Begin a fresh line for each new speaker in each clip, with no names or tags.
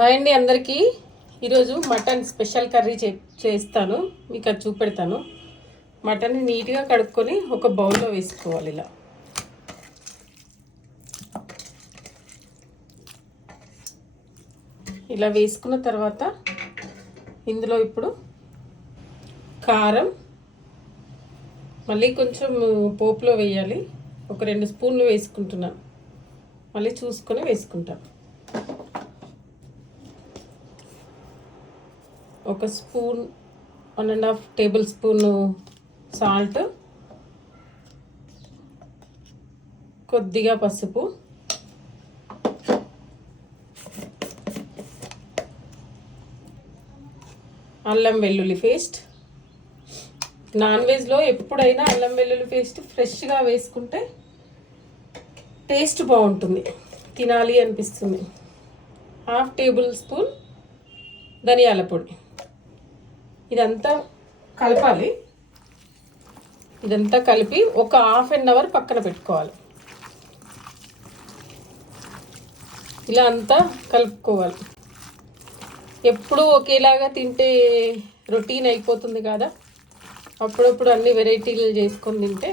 Hi అండి అందరికీ. ఈరోజు మటన్ స్పెషల్ కర్రీ చే చేస్తాను. మీకు అది చూపెడతాను. మటన్ నీట్గా కడుక్కొని ఒక బౌల్లో వేసుకోవాలి ఇలా. ఇలా వేసుకున్న తర్వాత ఇందులో ఇప్పుడు కారం మళ్ళీ కొంచెం పోపులో వేయాలి. ఒక రెండు స్పూన్లు వేసుకుంటున్నాను. మళ్ళీ చూసుకొని వేసుకుంటాను. ఒక spoon one and half tablespoon salt కొద్దిగా పసుపు. అల్లం వెల్లుల్లి పేస్ట్. నాన్ వెజ్లో ఎప్పుడైనా అల్లం వెల్లుల్లి పేస్ట్ ఫ్రెష్గా వేసుకుంటే టేస్ట్ బాగుంటుంది తినాలి అనిపిస్తుంది. హాఫ్ టేబుల్ స్పూన్ ధనియాల పొడి. ఇదంతా కలపాలి. ఇదంతా కలిపి ఒక హాఫ్ అన్ అవర్ పక్కన పెట్టుకోవాలి. ఇలా అంతా కలుపుకోవాలి. ఎప్పుడు ఒకేలాగా తింటే రొటీన్ అయిపోతుంది కదా? అప్పుడప్పుడు అన్ని వెరైటీలు చేసుకొని తింటే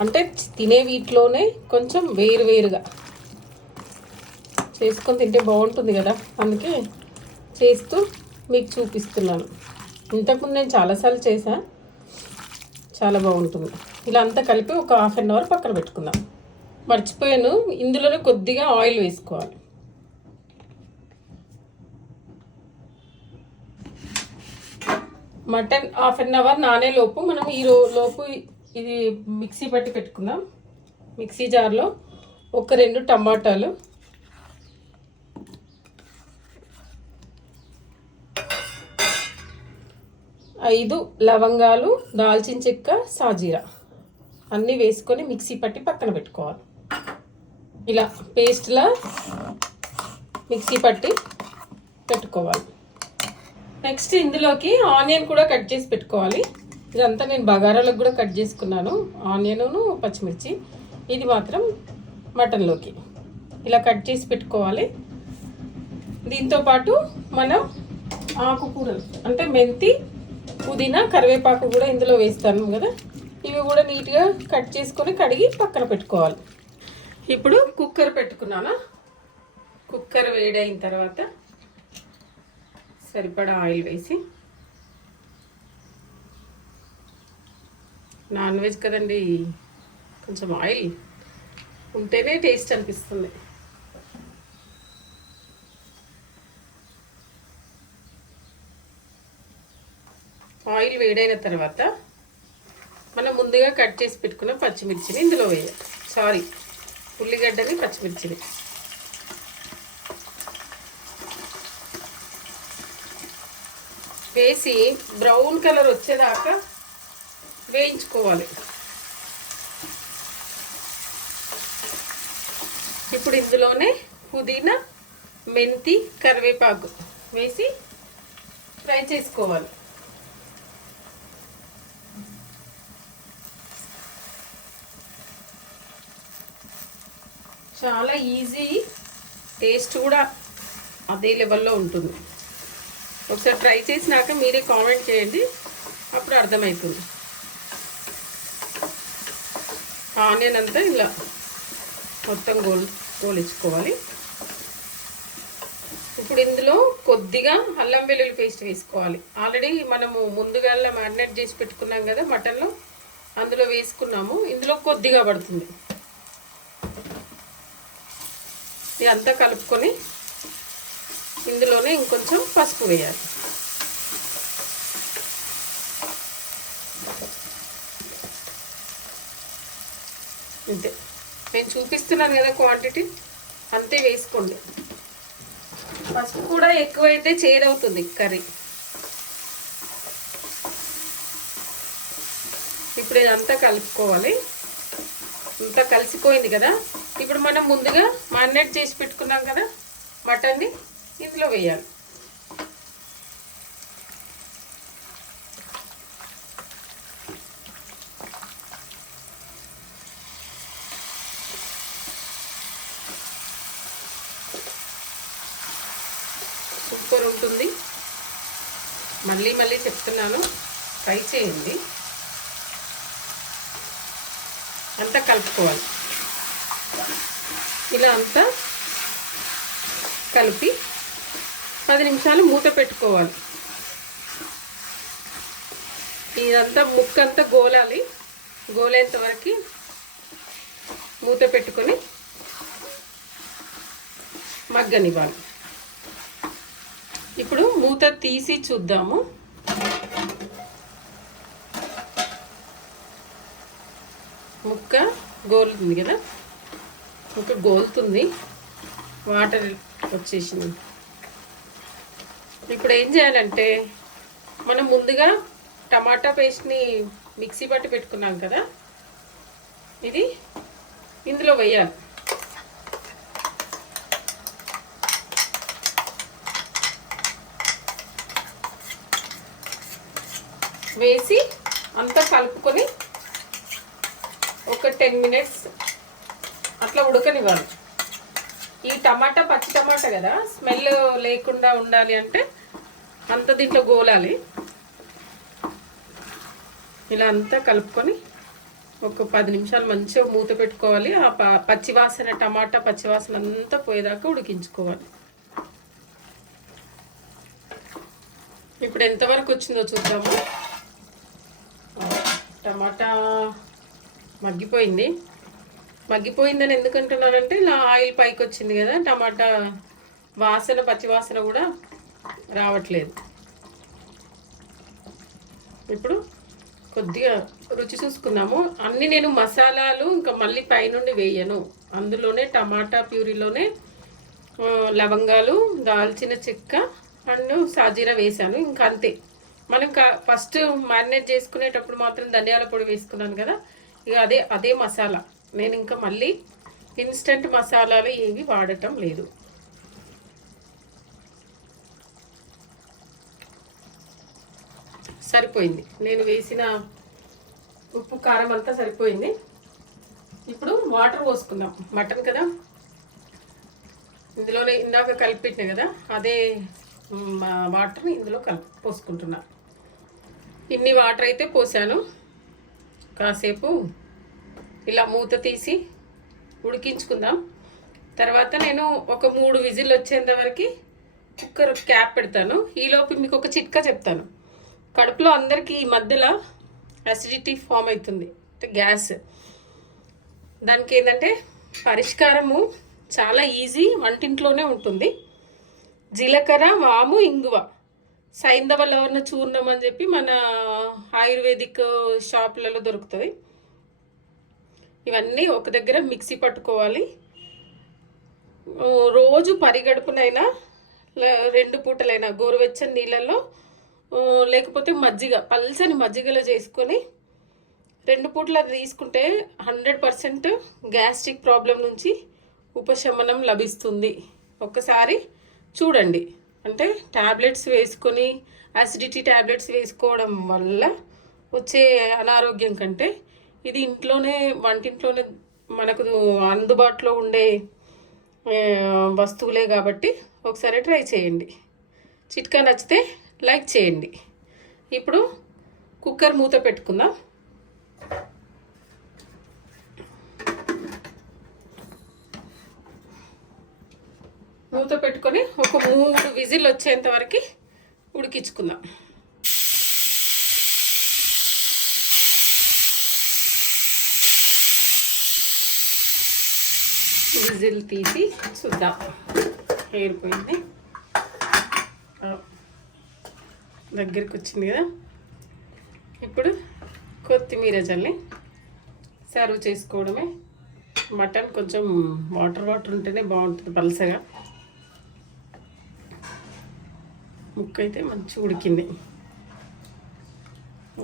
అంటే తినే వీటిలోనే కొంచెం వేరు వేరుగా చేసుకొని తింటే బాగుంటుంది కదా? అందుకే చేస్తూ మీకు చూపిస్తున్నాను. ఇంతకుముందు నేను చాలాసార్లు చేసా చాలా బాగుంటుంది. ఇలా అంతా కలిపి ఒక హాఫ్ అన్ అవర్ పక్కన పెట్టుకుందాం. మర్చిపోయాను. ఇందులోనే కొద్దిగా ఆయిల్ వేసుకోవాలి. మటన్ హాఫ్ అన్ అవర్ నానే లోపు మనం ఈ లోపు ఇది మిక్సీ పట్టి పెట్టుకుందాం. మిక్సీ జార్లో ఒక రెండు టమాటాలు ఐదు లవంగాలు దాల్చిన చెక్క సాజీరా. అన్నీ వేసుకొని మిక్సీ పట్టి పక్కన పెట్టుకోవాలి. ఇలా పేస్ట్లా మిక్సీ పట్టి పెట్టుకోవాలి. నెక్స్ట్ ఇందులోకి ఆనియన్ కూడా కట్ చేసి పెట్టుకోవాలి. ఇదంతా నేను బగారాలకు కూడా కట్ చేసుకున్నాను. ఆనియను పచ్చిమిర్చి. ఇది మాత్రం మటన్లోకి. ఇలా కట్ చేసి పెట్టుకోవాలి. దీంతో పాటు మనం ఆకుకూరలు అంటే మెంతి పుదీనా కరివేపాకు కూడా ఇందులో వేస్తాను కదా. ఇవి కూడా నీట్గా కట్ చేసుకొని కడిగి పక్కన పెట్టుకోవాలి. ఇప్పుడు కుక్కర్ పెట్టుకున్నాను? కుక్కర్ వేడైన తర్వాత సరిపడా ఆయిల్ వేసి నాన్ వెజ్ కదండి కొంచెం ఆయిల్ ఉంటేనే టేస్ట్ అనిపిస్తుంది. ఆయిల్ వేడైన తర్వాత మనం ముందుగా కట్ చేసి పెట్టుకున్న పచ్చిమిర్చిని ఇందులో వేయాలి. సారీ ఉల్లిగడ్డని పచ్చిమిర్చిని. వేసి బ్రౌన్ కలర్ వచ్చేదాకా వేయించుకోవాలి. ఇప్పుడు ఇందులోనే పుదీనా మెంతి కరివేపాకు వేసి ఫ్రై చేసుకోవాలి. చాలా ఈజీ టేస్ట్ కూడా అదే లెవెల్లో ఉంటుంది. ఒకసారి ట్రై చేసినాక మీరే కామెంట్ చేయండి. అప్పుడు అర్థమవుతుంది ఆనియన్ అంతా ఇలా మొత్తం గోల్ గోలించుకోవాలి. ఇప్పుడు ఇందులో కొద్దిగా అల్లం వెల్లుల్లి పేస్ట్ వేసుకోవాలి. ఆల్రెడీ మనము ముందుగా మ్యారినేట్ చేసి పెట్టుకున్నాం కదా మటన్లో అందులో వేసుకున్నాము. ఇందులో కొద్దిగా పడుతుంది. ఇదంతా కలుపుకొని ఇందులోనే ఇంకొంచెం పసుపు వేయాలి. అంతే. నేను చూపిస్తున్నాను కదా క్వాంటిటీ. అంతే వేసుకోండి. పసుపు కూడా ఎక్కువైతే చేదవుతుంది కర్రీ. ఇప్పుడు ఇదంతా కలుపుకోవాలి. అంతా కలిసిపోయింది కదా? ఇప్పుడు మనం ముందుగా మారినేట్ చేసి పెట్టుకున్నాం కదా మటన్ని ఇందులో వేయాలి. సూపర్ ఉంటుంది. మళ్ళీ మళ్ళీ చెప్తున్నాను. ట్రై చేయండి. అంతా కలుపుకోవాలి. ఇలా అంతా కలిపి పది నిమిషాలు మూత పెట్టుకోవాలి. ఇదంతా ముక్కంతా గోలాలి. గోలేంత వరకు మూత పెట్టుకొని మగ్గనివ్వాలి. ఇప్పుడు మూత తీసి చూద్దాము. ముక్క గోలుతుంది కదా? ఇంకా గోలుతుంది. వాటర్ వచ్చేసింది. ఇప్పుడు ఏం చేయాలంటే మనం ముందుగా టమాటా పేస్ట్ని మిక్సీ పట్టి పెట్టుకున్నాం కదా ఇది ఇందులో వేయాలి. వేసి అంతా కలుపుకొని ఒక టెన్ మినిట్స్ అట్లా ఉడకనివ్వాలి. ఈ టమాటా పచ్చి టమాటా కదా స్మెల్ లేకుండా ఉండాలి అంటే అంత దీంట్లో గోలాలి. ఇలా అంతా కలుపుకొని ఒక పది నిమిషాలు మంచిగా మూత పెట్టుకోవాలి. ఆ పచ్చివాసన టమాటా పచ్చివాసన అంతా పోయేదాకా ఉడికించుకోవాలి. ఇప్పుడు ఎంతవరకు వచ్చిందో చూద్దాము. టమాటా మగ్గిపోయింది. మగ్గిపోయిందని ఎందుకంటున్నానంటే ఇలా ఆయిల్ పైకి వచ్చింది కదా టమాటా వాసన పచ్చి వాసన కూడా రావట్లేదు. ఇప్పుడు కొద్దిగా రుచి చూసుకున్నాము అన్ని నేను మసాలాలు ఇంకా మళ్ళీ పైనుండి వేయను. అందులోనే టమాటా ప్యూరీలోనే లవంగాలు దాల్చిన చెక్క అండ్ సాజీరా వేసాను ఇంకా అంతే. మనం ఫస్ట్ మ్యారినేట్ చేసుకునేటప్పుడు మాత్రం ధనియాల పొడి వేసుకున్నాను కదా. ఇక అదే అదే మసాలా. నేను ఇంకా మళ్ళీ ఇన్స్టంట్ మసాలాలు ఏవి వాడటం లేదు. సరిపోయింది. నేను వేసిన ఉప్పు కారం అంతా సరిపోయింది. ఇప్పుడు వాటర్ పోసుకుందాం. మటన్ కదా? ఇందులోనే ఇందాక కలిపెట్టిన కదా? అదే వాటర్ని ఇందులో కలిపి పోసుకుంటున్నా. ఇన్ని వాటర్ అయితే పోసాను. కాసేపు ఇలా మూత తీసి ఉడికించుకుందాం. తర్వాత నేను ఒక మూడు విజిల్ వచ్చేంత వరకు కుక్కర్ క్యాప్ పెడతాను. ఈలోపు మీకు ఒక చిట్కా చెప్తాను. కడుపులో అందరికీ ఈ మధ్యలో అసిడిటీ ఫామ్ అవుతుంది. అంటే గ్యాస్. దానికి ఏంటంటే పరిష్కారము చాలా ఈజీ వంటింట్లోనే ఉంటుంది. జీలకర్ర వాము ఇంగువ. సైంధవ లవణ చూర్ణం అని చెప్పి మన ఆయుర్వేదిక్ షాపులలో దొరుకుతుంది. ఇవన్నీ ఒక దగ్గర మిక్సీ పట్టుకోవాలి. రోజు పరిగడుపునైనా రెండు పూటలైనా గోరువెచ్చని నీళ్ళల్లో లేకపోతే మజ్జిగ పల్చని మజ్జిగలో చేసుకొని రెండు పూటలు అది తీసుకుంటే హండ్రెడ్ పర్సెంట్ గ్యాస్ట్రిక్ ప్రాబ్లం నుంచి ఉపశమనం లభిస్తుంది. ఒక్కసారి చూడండి. అంటే ట్యాబ్లెట్స్ వేసుకొని అసిడిటీ ట్యాబ్లెట్స్ వేసుకోవడం వల్ల వచ్చే అనారోగ్యం కంటే ఇది ఇంట్లోనే వంటింట్లోనే మనకు అందుబాటులో ఉండే వస్తువులే కాబట్టి ఒకసారి ట్రై చేయండి. చిట్కా నచ్చితే లైక్ చేయండి. ఇప్పుడు కుక్కర్ మూత పెట్టుకుందాం. మూత పెట్టుకొని ఒక మూడు విజిల్ వచ్చేంత వరకు ఉడికించుకుందాం. విజిల్ తీసి చూద్దాం. ఏరిపోయింది దగ్గరికి వచ్చింది కదా. ఇప్పుడు కొత్తిమీర చల్లి సర్వ్ చేసుకోవడమే. మటన్ కొంచెం వాటర్ వాటర్ ఉంటేనే బాగుంటుంది పలసగా. ముక్క అయితే మంచిగా ఉడికింది.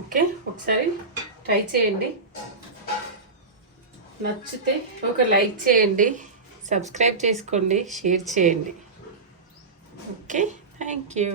ఓకే ఒకసారి ట్రై చేయండి. నచ్చితే ఒక లైక్ చేయండి. సబ్స్క్రైబ్ చేసుకోండి షేర్ చేయండి. Okay thank you.